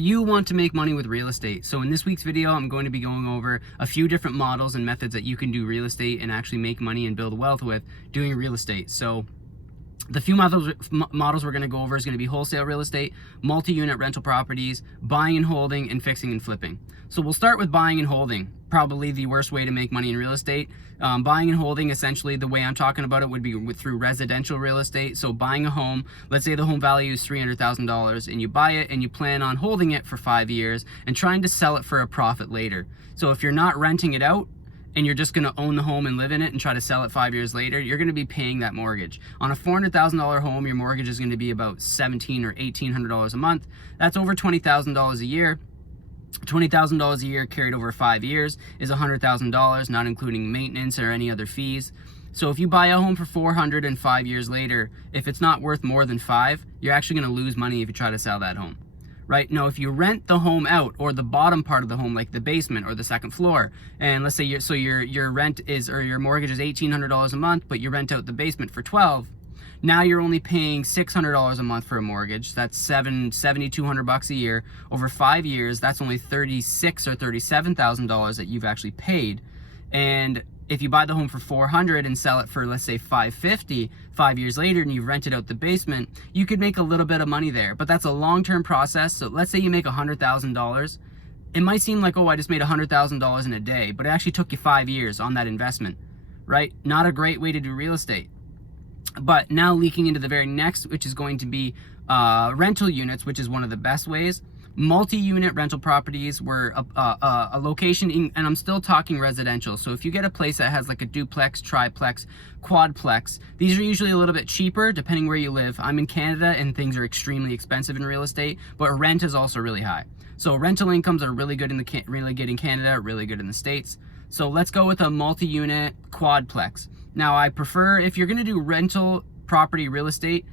you want to make money with real estate. So in this week's video, I'm going to be going over a few different models and methods that you can do real estate and actually make money and build wealth with doing real estate. So the few models we're going to go over is going to be wholesale real estate, multi-unit rental properties, buying and holding, and fixing and flipping. So we'll start with buying and holding, probably the worst way to make money in real estate. Buying and holding, essentially the way I'm talking about it would be through residential real estate. So buying a home, let's say the home value is $300,000 and you buy it and you plan on holding it for 5 years and trying to sell it for a profit later. So if you're not renting it out, and you're just going to own the home and live in it and try to sell it 5 years later, you're going to be paying that mortgage. On a $400,000 home, your mortgage is going to be about $1,700 or $1,800 a month. That's over $20,000 a year. $20,000 a year carried over 5 years is $100,000, not including maintenance or any other fees. So if you buy a home for $400,000 and 5 years later, if it's not worth more than $5,000, you're actually going to lose money if you try to sell that home. Right? Now, if you rent the home out, or the bottom part of the home, like the basement or the second floor, and let's say your rent is, or your mortgage is $1,800 a month, but you rent out the basement for $12,000, now you're only paying $600 a month for a mortgage. That's $7,200 a year. Over 5 years, that's only $36,000 or $37,000 that you've actually paid. And if you buy the home for $400,000 and sell it for, let's say, $550,000 5 years later, and you've rented out the basement, you could make a little bit of money there. But that's a long-term process. So let's say you make $100,000. It might seem like, oh, I just made $100,000 in a day, but it actually took you 5 years on that investment, right? Not a great way to do real estate. But now leaking into the very next, which is going to be rental units, which is one of the best ways. Multi-unit rental properties were a location in, and I'm still talking residential. So if you get a place that has like a duplex, triplex, quadplex, these are usually a little bit cheaper depending where you live. I'm in Canada and things are extremely expensive in real estate, but rent is also really high. So rental incomes are really good in Canada, really good in the States. So let's go with a multi-unit quadplex. Now I prefer, if you're going to do rental property real estate,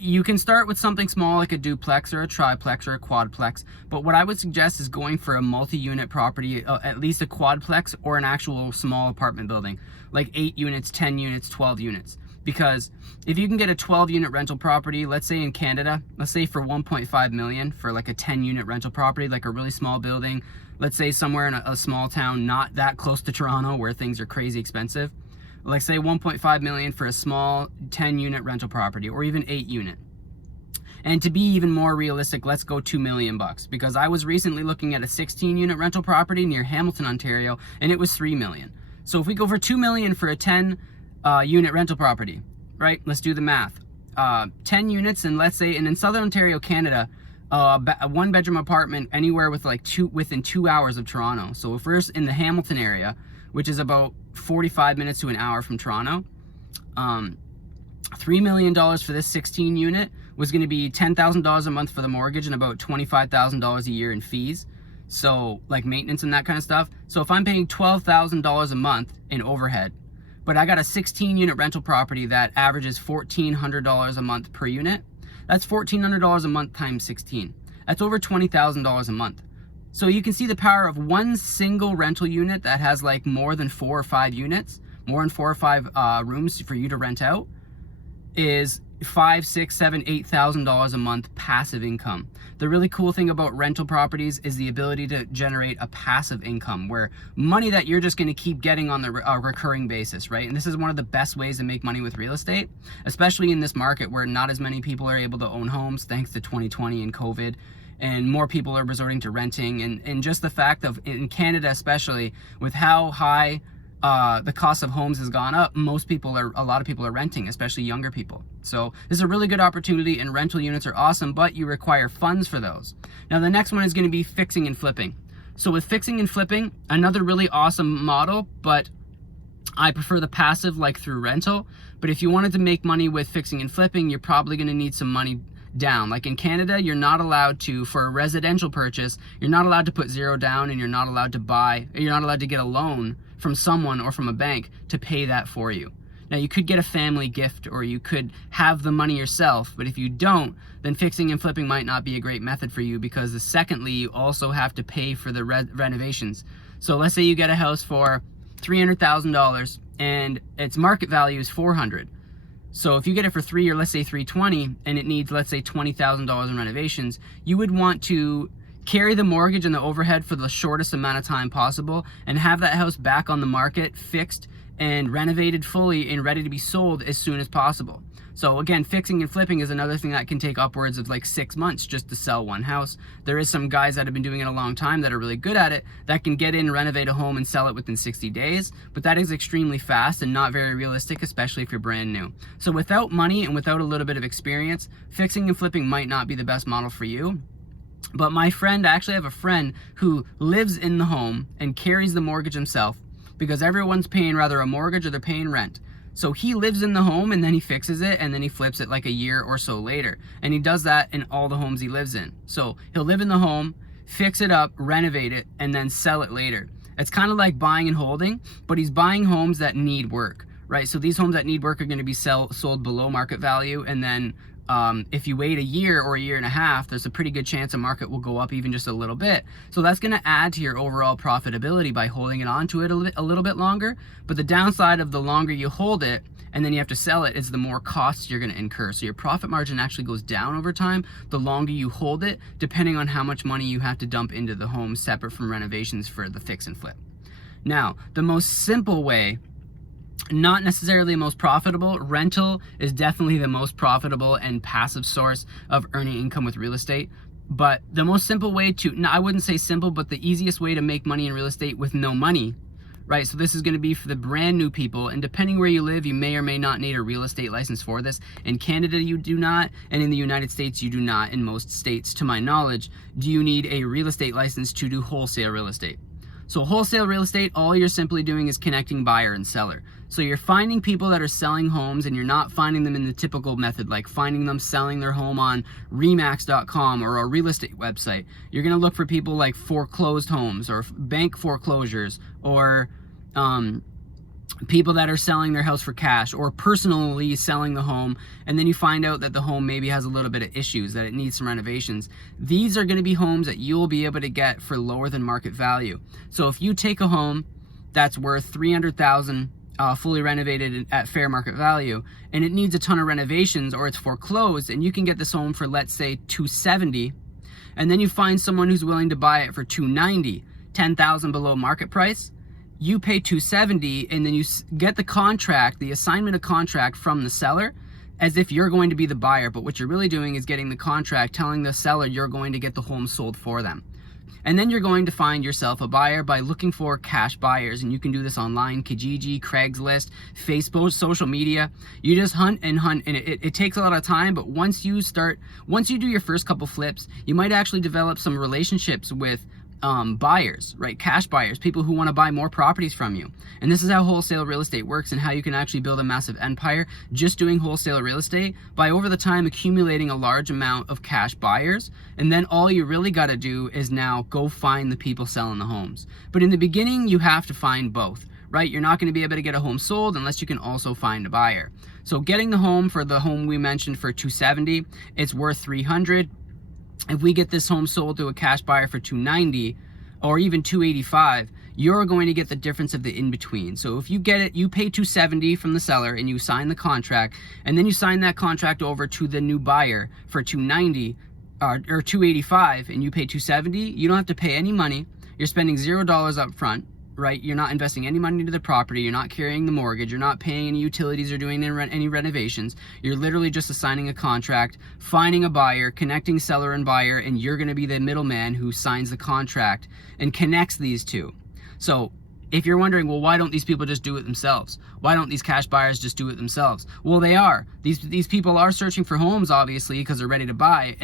you can start with something small like a duplex or a triplex or a quadplex, but what I would suggest is going for a multi-unit property, at least a quadplex or an actual small apartment building, like 8 units, 10 units, 12 units. Because if you can get a 12-unit rental property, let's say in Canada, let's say for $1.5 million for like a 10-unit rental property, like a really small building, let's say somewhere in a small town, not that close to Toronto where things are crazy expensive. Like say $1.5 million for a small 10-unit rental property, or even 8-unit. And to be even more realistic, let's go $2 million, because I was recently looking at a 16-unit rental property near Hamilton, Ontario, and it was $3 million. So if we go for $2 million for a 10-unit rental property, right? Let's do the math. 10 units, and let's say, and in Southern Ontario, Canada, a 1-bedroom apartment anywhere with like within 2 hours of Toronto. So if we're in the Hamilton area, which is about 45 minutes to an hour from Toronto, $3 million for this 16 unit was going to be $10,000 a month for the mortgage and about $25,000 a year in fees. So like maintenance and that kind of stuff. So if I'm paying $12,000 a month in overhead, but I got a 16-unit rental property that averages $1,400 a month per unit, that's $1,400 a month times 16. That's over $20,000 a month. So you can see the power of one single rental unit that has like more than 4 or 5 units, more than 4 or 5 rooms for you to rent out, is $5,000, $6,000, $7,000, $8,000 a month passive income. The really cool thing about rental properties is the ability to generate a passive income, where money that you're just going to keep getting on the recurring basis, right? And this is one of the best ways to make money with real estate, especially in this market where not as many people are able to own homes thanks to 2020 and COVID. And more people are resorting to renting, and just the fact of, in Canada especially, with how high the cost of homes has gone up, a lot of people are renting, especially younger people. So this is a really good opportunity, and rental units are awesome, but you require funds for those. Now the next one is going to be fixing and flipping. So with fixing and flipping, another really awesome model, but I prefer the passive, like through rental. But if you wanted to make money with fixing and flipping, you're probably going to need some money down. Like in Canada, you're not allowed to, for a residential purchase, you're not allowed to put $0 down, and you're not allowed to get a loan from someone or from a bank to pay that for you. Now you could get a family gift, or you could have the money yourself, but if you don't, then fixing and flipping might not be a great method for you, because secondly, you also have to pay for the renovations. So let's say you get a house for $300,000 and its market value is $400,000. So if you get it for let's say $320,000, and it needs, let's say, $20,000 in renovations, you would want to carry the mortgage and the overhead for the shortest amount of time possible, and have that house back on the market, fixed and renovated fully and ready to be sold as soon as possible. So again, fixing and flipping is another thing that can take upwards of like 6 months just to sell one house. There is some guys that have been doing it a long time that are really good at it that can get in, renovate a home and sell it within 60 days, but that is extremely fast and not very realistic, especially if you're brand new. So without money and without a little bit of experience, fixing and flipping might not be the best model for you. But my friend, I actually have a friend who lives in the home and carries the mortgage himself, because everyone's paying rather a mortgage or they're paying rent. So he lives in the home and then he fixes it and then he flips it like a year or so later. And he does that in all the homes he lives in. So he'll live in the home, fix it up, renovate it, and then sell it later. It's kind of like buying and holding, but he's buying homes that need work, right? So these homes that need work are going to be sold below market value, and then if you wait a year or a year and a half, there's a pretty good chance the market will go up even just a little bit. So that's going to add to your overall profitability by holding it onto it a little bit longer. But the downside of the longer you hold it and then you have to sell it is the more costs you're going to incur. So your profit margin actually goes down over time the longer you hold it, depending on how much money you have to dump into the home separate from renovations for the fix and flip. Now, the most simple way, not necessarily the most profitable, rental is definitely the most profitable and passive source of earning income with real estate. But the most simple way to, no, I wouldn't say simple, but the easiest way to make money in real estate with no money, right? So this is going to be for the brand new people, and depending where you live, you may or may not need a real estate license for this. In Canada, you do not, and in the United States, you do not. In most states, to my knowledge, do you need a real estate license to do wholesale real estate. So wholesale real estate, all you're simply doing is connecting buyer and seller. So you're finding people that are selling homes, and you're not finding them in the typical method, like finding them selling their home on remax.com or a real estate website. You're going to look for people like foreclosed homes or bank foreclosures, or people that are selling their house for cash, or personally selling the home, and then you find out that the home maybe has a little bit of issues, that it needs some renovations. These are going to be homes that you'll be able to get for lower than market value. So if you take a home that's worth $300,000 fully renovated at fair market value, and it needs a ton of renovations, or it's foreclosed, and you can get this home for, let's say, $270,000, and then you find someone who's willing to buy it for $290,000, $10,000 below market price. You pay $270,000, and then you get the contract, the assignment of contract from the seller, as if you're going to be the buyer. But what you're really doing is getting the contract telling the seller you're going to get the home sold for them. And then you're going to find yourself a buyer by looking for cash buyers. And you can do this online, Kijiji, Craigslist, Facebook, social media. You just hunt, and it takes a lot of time. But once you do your first couple flips, you might actually develop some relationships with buyers, right? Cash buyers, people who want to buy more properties from you. And this is how wholesale real estate works, and how you can actually build a massive empire just doing wholesale real estate by over the time accumulating a large amount of cash buyers. And then all you really got to do is now go find the people selling the homes. But in the beginning, you have to find both, right? You're not going to be able to get a home sold unless you can also find a buyer. So getting the home, for the home we mentioned for $270,000, it's worth $300,000. If we get this home sold to a cash buyer for $290,000 or even $285,000, you're going to get the difference of the in-between. So if you get it, you pay $270,000 from the seller and you sign the contract, and then you sign that contract over to the new buyer for $290,000 or $285,000, and you pay $270,000, you don't have to pay any money. You're spending $0 up front, right? You're not investing any money into the property. You're not carrying the mortgage. You're not paying any utilities or doing any renovations. You're literally just assigning a contract, finding a buyer, connecting seller and buyer, and you're going to be the middleman who signs the contract and connects these two. So if you're wondering, well, why don't these people just do it themselves? Why don't these cash buyers just do it themselves? Well, they are. These people are searching for homes, obviously, because they're ready to buy.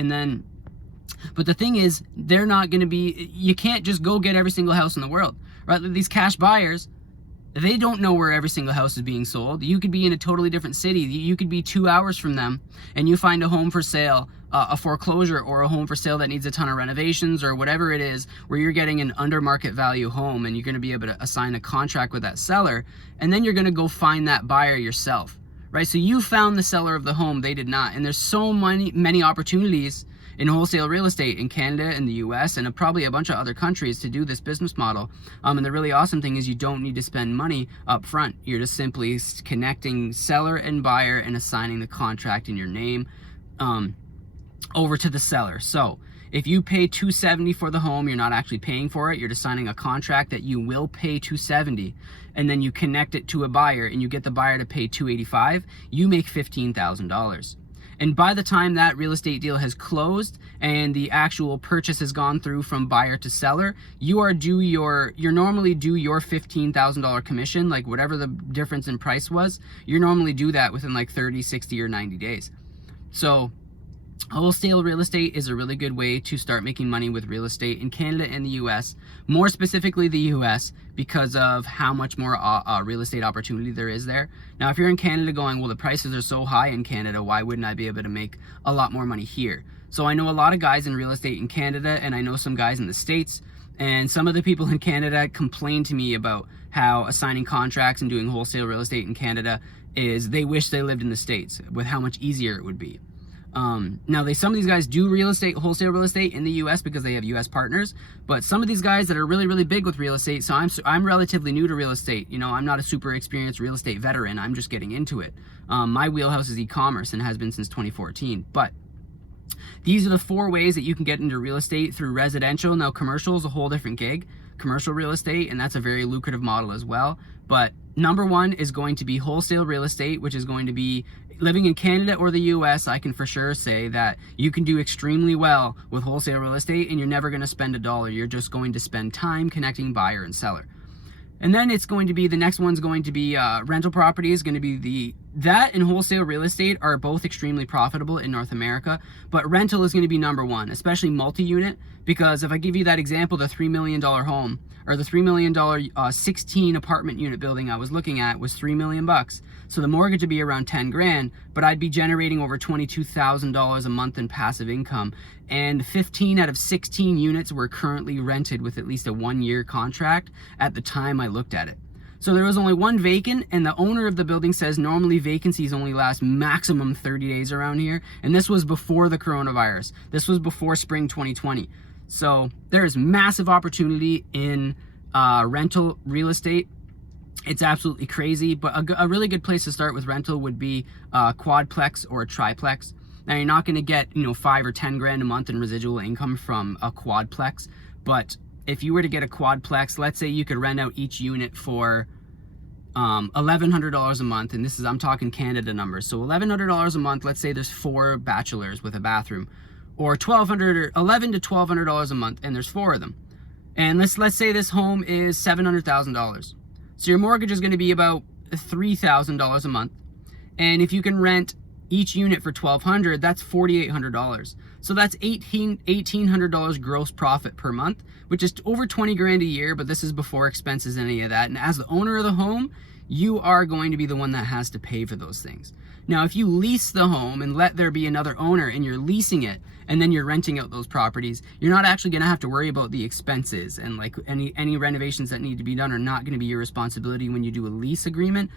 But the thing is, they're not going to be, you can't just go get every single house in the world. Right? These cash buyers, they don't know where every single house is being sold. You could be in a totally different city. You could be 2 hours from them, and you find a home for sale, a foreclosure, or a home for sale that needs a ton of renovations, or whatever it is, where you're getting an under market value home, and you're going to be able to assign a contract with that seller, and then you're going to go find that buyer yourself. Right? So you found the seller of the home, they did not. And there's so many opportunities in wholesale real estate in Canada and the US and probably a bunch of other countries to do this business model. And the really awesome thing is you don't need to spend money up front. You're just simply connecting seller and buyer and assigning the contract in your name over to the seller. So If you pay $270 for the home, you're not actually paying for it. You're just signing a contract that you will pay $270, and then you connect it to a buyer and you get the buyer to pay $285, you make $15,000. And by the time that real estate deal has closed and the actual purchase has gone through from buyer to seller, you're normally due your $15,000 commission, like whatever the difference in price was, you're normally due that within like 30, 60, or 90 days. So wholesale real estate is a really good way to start making money with real estate in Canada and the US, more specifically the US, because of how much more real estate opportunity there is there. Now, if you're in Canada going, well, the prices are so high in Canada, why wouldn't I be able to make a lot more money here? So I know a lot of guys in real estate in Canada, and I know some guys in the States, and some of the people in Canada complain to me about how assigning contracts and doing wholesale real estate in Canada is, they wish they lived in the States with how much easier it would be. Now some of these guys do wholesale real estate in the US because they have US partners, but some of these guys that are really, really big with real estate, so I'm relatively new to real estate. You know, I'm not a super experienced real estate veteran. I'm just getting into it. My wheelhouse is e-commerce and has been since 2014, but these are the 4 ways that you can get into real estate through residential. Now commercial is a whole different gig, commercial real estate, and that's a very lucrative model as well. But number 1 is going to be wholesale real estate, which is going to be living in Canada or the US. I can for sure say that you can do extremely well with wholesale real estate, and you're never going to spend $1. You're just going to spend time connecting buyer and seller. And then it's going to be, the next one's going to be rental properties. Going to be that and wholesale real estate are both extremely profitable in North America, but rental is going to be number 1, especially multi-unit, because if I give you that example, the $3 million home, or the $3 million 16 apartment unit building I was looking at was $3 million bucks. So the mortgage would be around 10 grand, but I'd be generating over $22,000 a month in passive income. And 15 out of 16 units were currently rented with at least a 1-year contract at the time I looked at it. So there was only 1 vacant, and the owner of the building says normally vacancies only last maximum 30 days around here. And this was before the coronavirus. This was before spring 2020. So there's massive opportunity in rental real estate. It's absolutely crazy, but a really good place to start with rental would be quadplex or a triplex. Now you're not going to get 5 or 10 grand a month in residual income from a quadplex, but if you were to get a quadplex, let's say you could rent out each unit for $1,100 a month, and I'm talking Canada numbers. So $1,100 a month. Let's say there's 4 bachelors with a bathroom, or $1,200 or $1,100 to $1,200 a month, and there's 4 of them. And let's say this home is $700,000. So your mortgage is going to be about $3,000 a month. And if you can rent each unit for $1,200, that's $4,800. So that's $1,800 gross profit per month, which is over 20 grand a year, but this is before expenses and any of that. And as the owner of the home, you are going to be the one that has to pay for those things. Now, if you lease the home and let there be another owner and you're leasing it and then you're renting out those properties, you're not actually going to have to worry about the expenses, and like any renovations that need to be done are not going to be your responsibility when you do a lease agreement.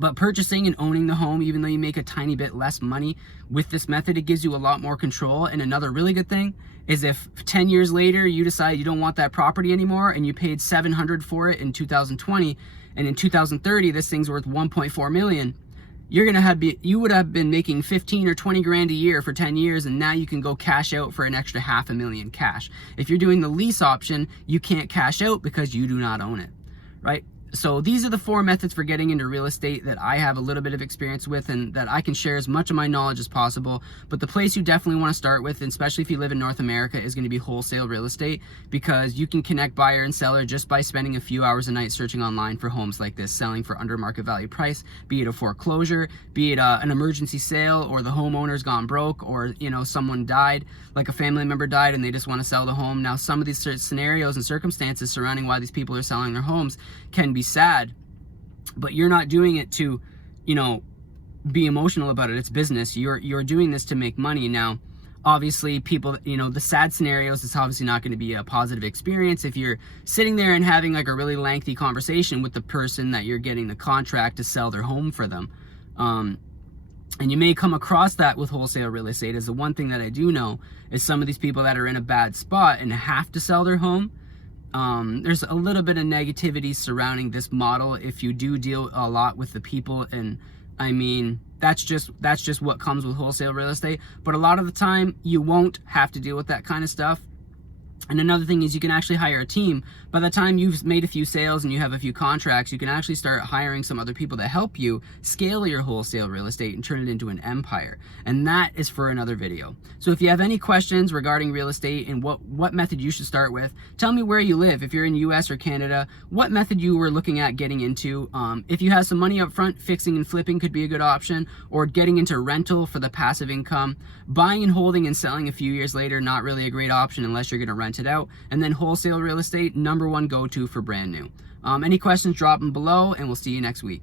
But purchasing and owning the home, even though you make a tiny bit less money with this method, it gives you a lot more control. And another really good thing is if 10 years later you decide you don't want that property anymore and you paid $700 for it in 2020, and in 2030 this thing's worth $1.4 million, you would have been making 15 or 20 grand a year for 10 years, and now you can go cash out for an extra $500,000 cash. If you're doing the lease option, you can't cash out because you do not own it, right? So these are the 4 methods for getting into real estate that I have a little bit of experience with, and that I can share as much of my knowledge as possible. But the place you definitely want to start with, and especially if you live in North America, is going to be wholesale real estate, because you can connect buyer and seller just by spending a few hours a night searching online for homes like this, selling for under market value price, be it a foreclosure, be it an emergency sale, or the homeowner's gone broke, or someone died, like a family member died and they just want to sell the home. Now some of these scenarios and circumstances surrounding why these people are selling their homes can be sad, but you're not doing it to be emotional about it. It's business. You're doing this to make money. Now obviously people, the sad scenarios, it's obviously not going to be a positive experience if you're sitting there and having like a really lengthy conversation with the person that you're getting the contract to sell their home for them. And you may come across that with wholesale real estate. As the one thing that I do know is some of these people that are in a bad spot and have to sell their home, there's a little bit of negativity surrounding this model if you do deal a lot with the people. And I mean, that's just what comes with wholesale real estate. But a lot of the time you won't have to deal with that kind of stuff. And another thing is you can actually hire a team. By the time you've made a few sales and you have a few contracts, you can actually start hiring some other people that help you scale your wholesale real estate and turn it into an empire. And that is for another video. So if you have any questions regarding real estate and what method you should start with, tell me where you live. If you're in US or Canada, what method you were looking at getting into. If you have some money up front, fixing and flipping could be a good option, or getting into rental for the passive income. Buying and holding and selling a few years later, not really a great option unless you're going to rent it out. And then wholesale real estate, #1 go-to for brand new. Any questions, drop them below, and we'll see you next week.